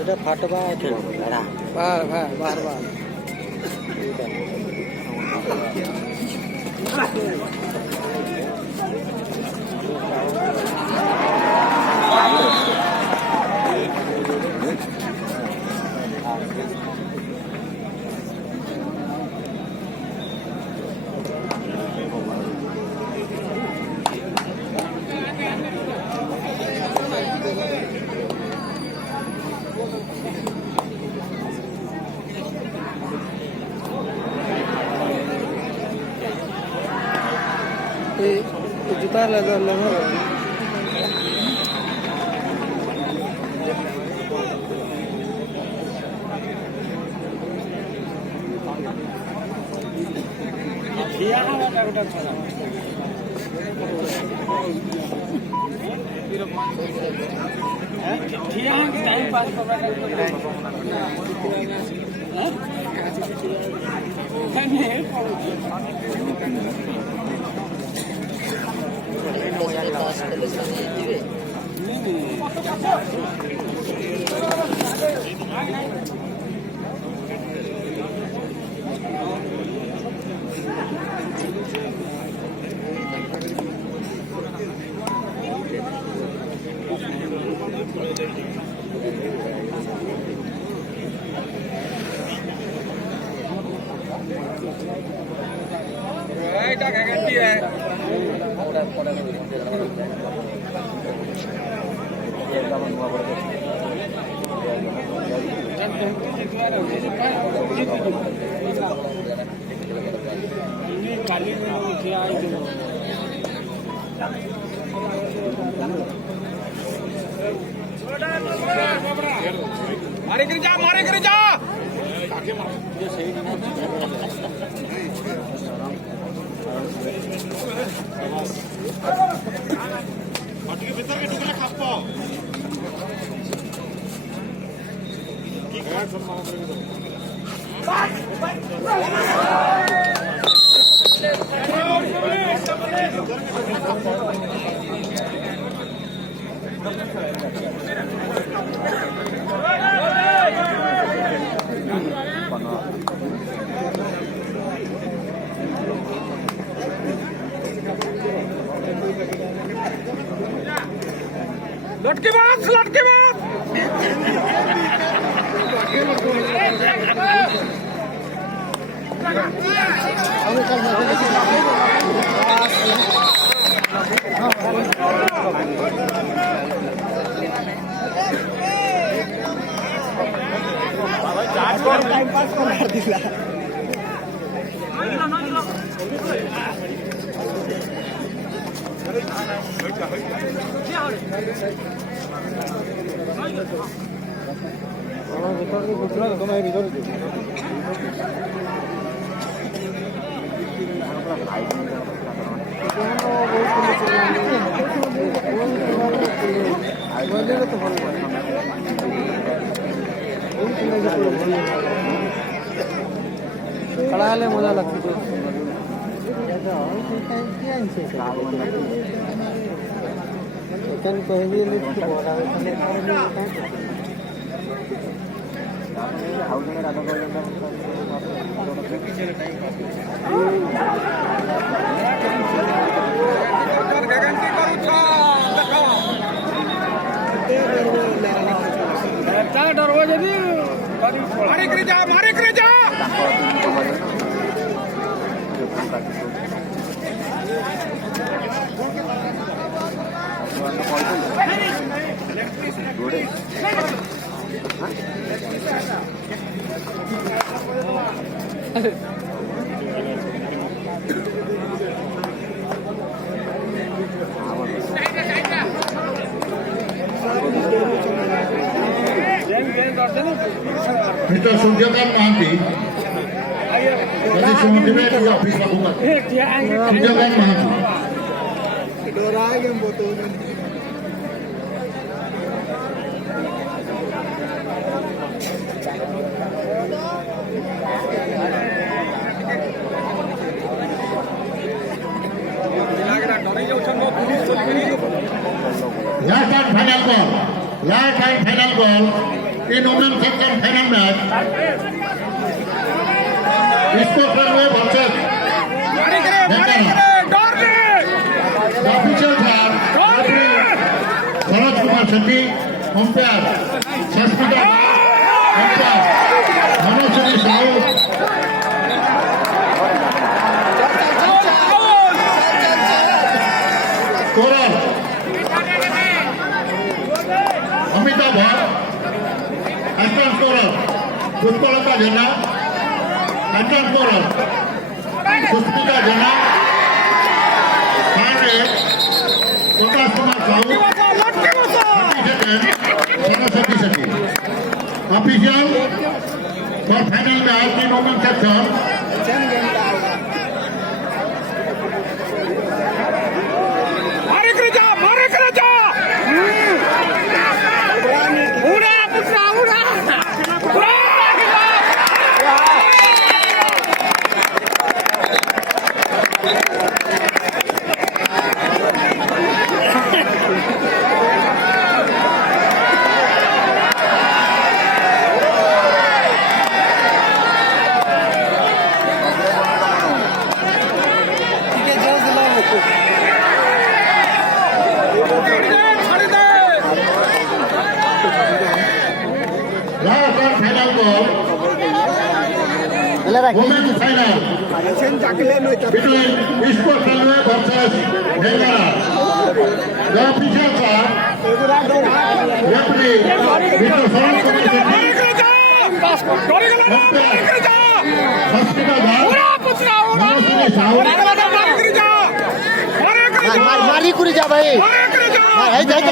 এটা ফাটবা আছে ভাড়া বারবার জুতা লেদার নেওয়া टाइम पास मारे कर जा माटी के भीतर के ढुकले खापो ठीक है सब मार लटके बात टाइम पास कर दिला खड़ा है मजा लगती है पहले मारे कर जा Kita sediakan nanti jadi semuanya itu habis lakukan sediakan nanti Dora yang botolnya Last and final goal in women's section final match. Sport Railway versus The officials are Saroj Kumar Shetty, umpire Shashmita, umpire Manojini Sahu. Scorer Amita Bhatt, assistant scorer Pushpalata Jana, assistant scorer Pushpita Jana, third rate Prakash Kumar Sahu, 32nd Saraswati Shetty. Official for final match in women's section. Last and final goal. Women's final between Sport Railway versus Bengala. The officials are referee Mr. Saroj Kumar Shetty, umpire Shashmita Bhatt, Manojini Sahu. मारी कुरी जा भाई आई तक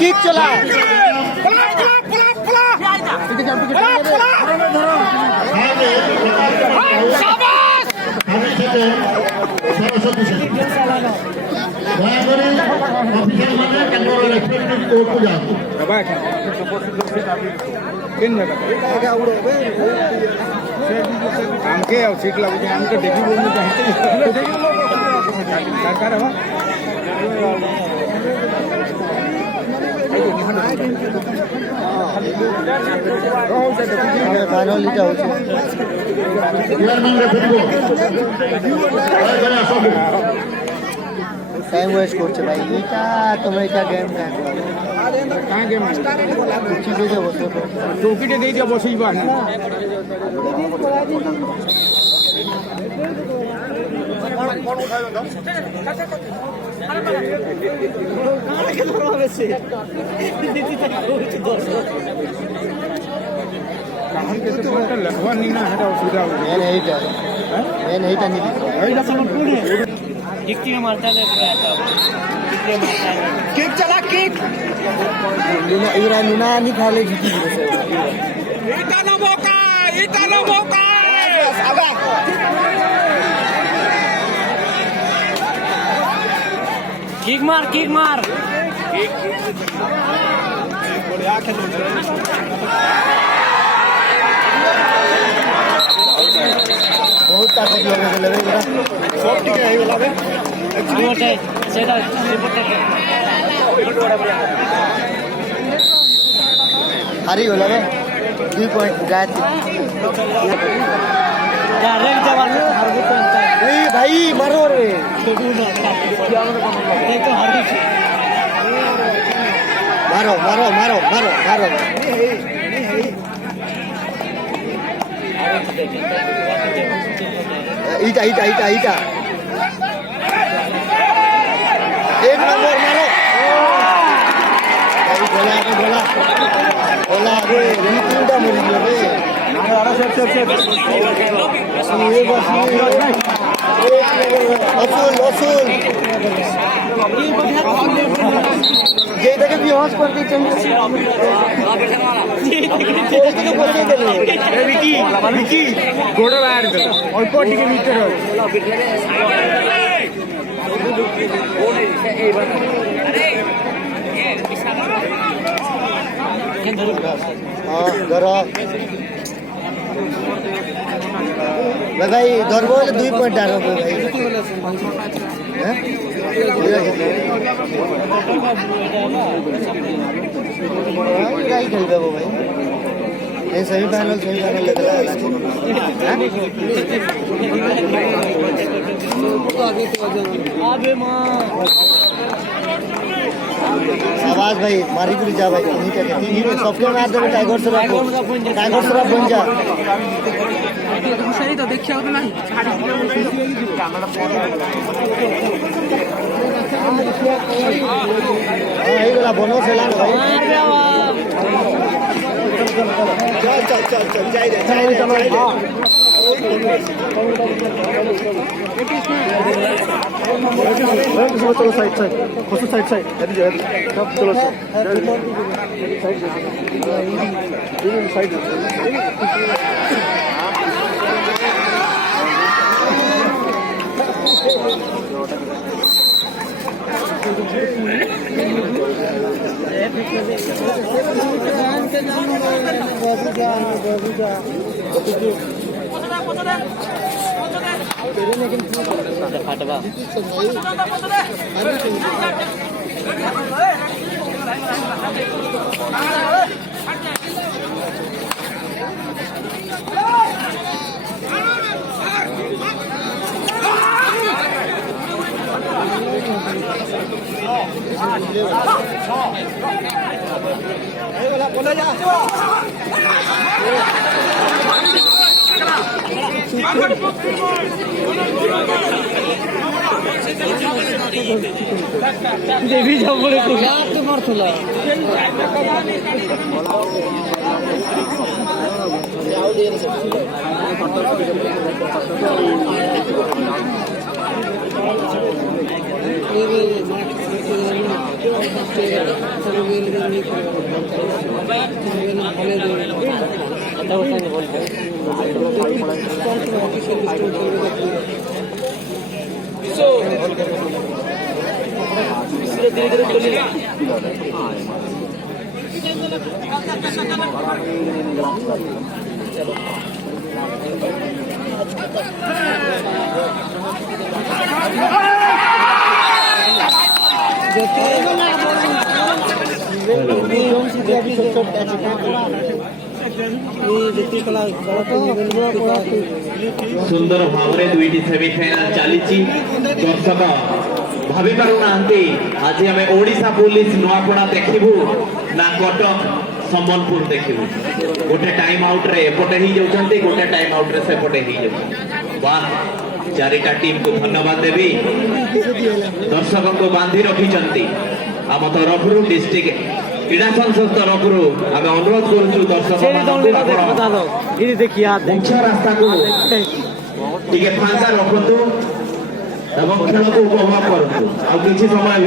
kick चला Saraswati Shetty. ଦୟାକରି official ମାନେ ତାଙ୍କର ରେସ୍ପେକ୍ଟିଭ କୋର୍ଟକୁ ଯାଆନ୍ତୁ। आमके सीट लगुचे आम तो देखी बोलने चाहते सरकार हो ଚେୟାରମ୍ୟାନ ରେଫେରିଙ୍କୁ ଦୟାକରି ଆସନ୍ତୁ। टाइम वेस्ट করছে ভাই এটা তোমরা এটা গেম না कहाँ गेम कुछ दे বসে चौकीटे दे दिया बसइबा ना कहाँ के तो लगवा नहीं ना है सुविधा हो मैंने এইটা नहीं एटा समझ कोनी किक में मारता है किक चला किक इरा नुना नहीं खाले जीती इटानो मौका किक मार बहुत ताकत लगे लगे सब ठीक है वाला बे रिपोर्ट है सेटा रिपोर्ट है हारी वाला बे 2 पॉइंट गया डायरेक्ट जवान हरबो तो नहीं भाई मारो रे देखो हार्दिक मारो ईटा एक नंबर मारो बोला रे रीतिंदा मरी रे असूल যেটাকে বিহস করতে চাইছি विकी गोड़ बाहर अल्प टिके भीतर हाँ ভাই ধরব হলে 2 পয়েন্ট আর হবে ভাই হ্যাঁ গাই খেলবে ভাই এই সেমিফাইনাল লেগে आवाज भाई मारी पूरी जा भाई नहीं क्या कहते हैं सॉफ्टवेयर मार दे टाइगर सराफ बन जा सही तो देखिए होता नहीं यही वाला बोनो से लाओ भाई चल जाए चलो साइड खुद साइड चलो साइड देवी जबरे को याद मारथला सुंदर भाव दुईटी सेमिफाइनाल चली दर्शक भावी पारुना आज आम ओडिशा पुलिस नुआपड़ा देखू ना कटक संबलपुर देखू गोटे टाइम आउट रे एपटे ही जाउछन्ते गोटे टाइम आउट रे सेपटे ही जाउछन्ते वाह चारिटा टीम को धन्यवाद देवी दर्शक को बांधी रखिछन्ती आम तरफ डिस्ट्रिक्ट क्रीड़ा संसद तरफ आम अनुरोध करूँ दर्शक मुख्य रास्ता को फांका रखु खेल को उपभोग करूँ आ समय